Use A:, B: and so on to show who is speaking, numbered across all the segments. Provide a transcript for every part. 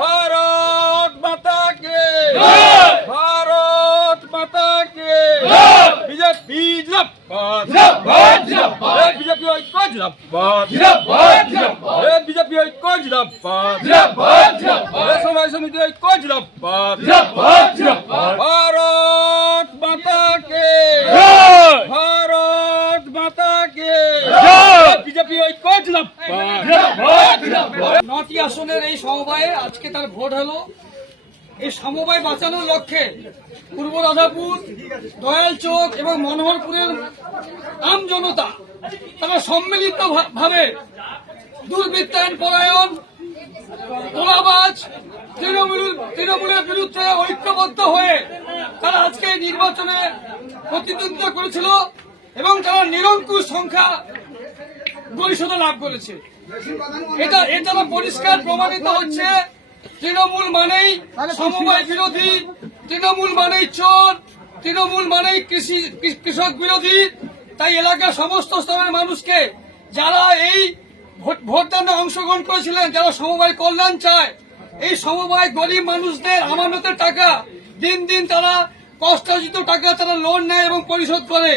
A: ভারত মাতা কে ভারত মাতা কে BJP BJP ঐক্য জিন্দাবাদ বিজেপি ঐক্য জিন্দাবাদ সমাজ সমিতি ঐক্য জিন্দাবাদ ভারত মাতা কে ভারত মাতা কে বিজেপি ঐক্য জিন্দাবাদ
B: নটি আসনের এই সমবায়ে আজকে তার ভোট হলো। এই সমবায় বাঁচানোর লক্ষ্যে পূর্ব রাধাপুর, দয়াল চোখ এবং মনোহরপুরের আম জনতা তারা সম্মিলিত ভাবে দুর্বৃত্তায়ন পরায়ণ তোলাবাজ তৃণমূল, তৃণমূলের বিরুদ্ধে ঐক্যবদ্ধ হয়ে তারা আজকে নির্বাচনে প্রতিদ্বন্দ্বিতা করেছিল এবং তারা নিরঙ্কুশ সংখ্যা পরিষদ লাভ করেছে। এটা এটা পরিষ্কার প্রমাণিত হচ্ছে, তৃণমূল মানেই সমবায় বিরোধী, তৃণমূল মানেই চোর, তৃণমূল মানেই কৃষি কৃষক বিরোধী। তাই এলাকার সমস্ত স্তরের মানুষকে, যারা এই ভোট- ভোটদানে অংশগ্রহণ করেছিলেন, যারা সমবায় কল্যাণ চায়, এই সমবায় গরিব মানুষদের আমানতের টাকা দিন দিন তারা কষ্টার্জিত টাকা তারা লোন নেয় এবং পরিশোধ করে।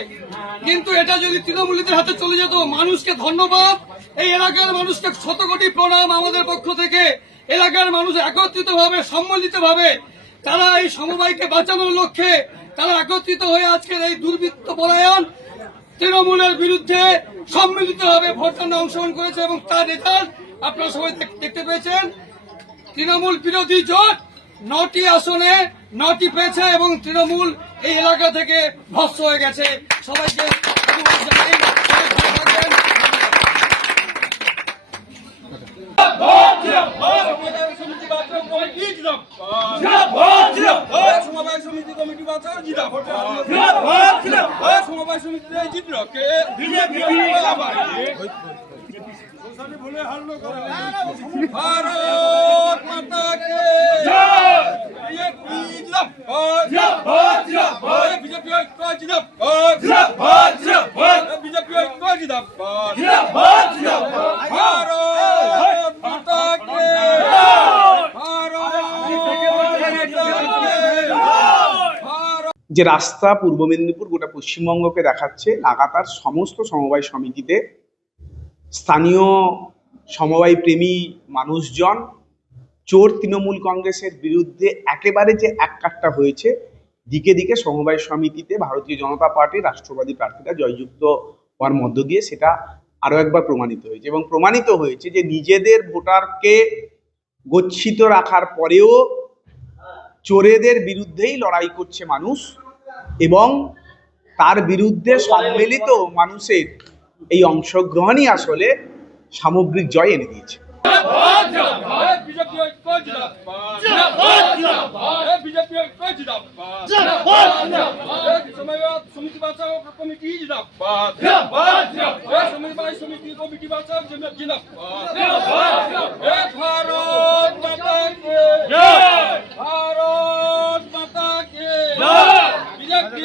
B: কিন্তু এটা যদি তৃণমূলীদের হাতে চলে যেত, মানুষকে ধন্যবাদ। এই এলাকার মানুষকে শত কোটি প্রণাম আমাদের পক্ষ থেকে। এলাকার মানুষ একত্রিত ভাবে সম্মিলিত ভাবে তারা এই সমবায়কে বাঁচানোর লক্ষ্যে তারা একত্রিত হয়ে আজকের এই দুর্বৃত্ত পলায়ন তৃণমূলের বিরুদ্ধে সম্মিলিতভাবে ভোটদানে অংশগ্রহণ করেছে এবং তার রেজাল্ট আপনারা সবাই দেখতে পেয়েছেন। তৃণমূল বিরোধী জোট নটি আসনে, নটি পেয়েছে এবং তৃণমূল এই এলাকা থেকে ভস্ত হয়ে গেছে। সবাইকে
A: ভারত মাতা কে বিজেপি জিন্দাবাদ বিজেপি ঐক্য জিন্দাবাদ বিজেপি ঐক্য জিন্দাবাদ ভারত মাতা কে ভারত মাতা কে ভারত
C: যে রাস্তা পূর্ব মেদিনীপুর, গোটা পশ্চিমবঙ্গকে দেখাচ্ছে, লাগাতার সমস্ত সমবায় সমিতিতে স্থানীয় সমবায় প্রেমী মানুষজন চোর তৃণমূল কংগ্রেসের বিরুদ্ধে একেবারে যে এককাট্টা হয়েছে, দিকে দিকে সমবায় সমিতিতে ভারতীয় জনতা পার্টি রাষ্ট্রবাদী প্রার্থীরা জয়যুক্ত হওয়ার মধ্য দিয়ে সেটা আরও একবার প্রমাণিত হয়েছে এবং প্রমাণিত হয়েছে যে নিজেদের ভোটারকে গচ্ছিত রাখার পরেও চোরেদের বিরুদ্ধেই লড়াই করছে মানুষ এবং তার বিরুদ্ধে সম্মিলিত মানুষের এই অংশগ্রহণই আসলে সামগ্রিক জয় এনে দিয়েছে।
A: সমিতি বাঁচাও কমিটি জিন্দাবাদ। সমবায় সমিতি কমিটি বাঁচাও জিন্দাবাদ। ভারত মাতা কে ভারত মাতা কে বিজেপি ঐক্য জিন্দাবাদ বিজেপি ঐক্য জিন্দাবাদ বিজেপি জিন্দাবাদ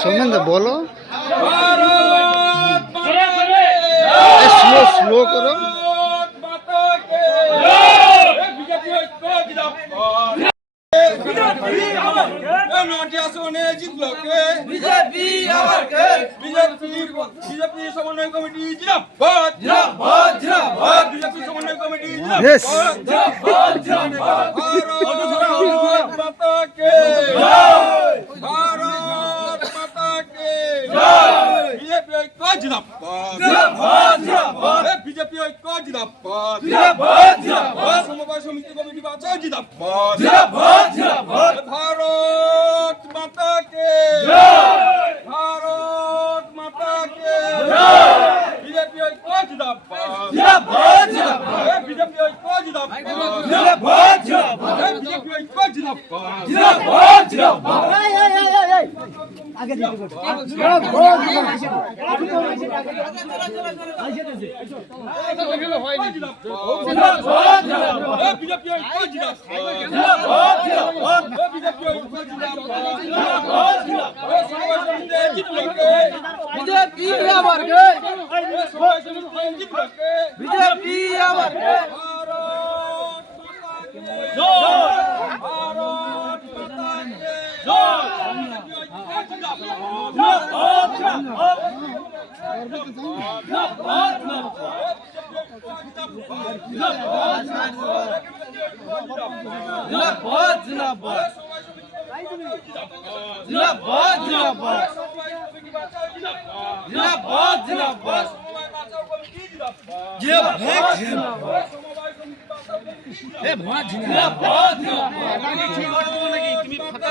D: সৌমেন দা বলো।
A: ভারত মাতা কে
D: স্লো স্লো করো।
A: সমন্বয় কমিটি জিন্দাবাদ জিন্দাবাদ জিন্দাবাদ বিজেপি সমন্বয় কমিটি
D: Yes.
A: জিন্দাবাদ ভারত মাতা কে ভারত মাতা কে ঐক্য জিন্দাবাদ জিন্দাবাদ বিজেপি ঐক্য জিন্দাবাদ জিন্দাবাদ সমবায় সমিতি কমিটি বাঁচাও জিন্দাবাদ জিন্দাবাদ ভারত মাতা কে ভারত মাতা কে জিন্দাবাদ বিজেপি ঐক্য জিন্দাবাদ জিন্দাবাদ জিন্দাবাদ বিজেপি ঐক্য জিন্দাবাদ জিন্দাবাদ জিন্দাবাদ জিন্দাবাদ জিন্দাবাদ বিজেপি ঐক্য জিন্দাবাদ জিন্দাবাদ জিন্দাবাদ বিজেপি ঐক্য
B: বিজেপি আমার
A: ভারত মাতা জয় জয় জিন্দাবাদ জিন্দাবাদ
B: তুমি ফাঁকা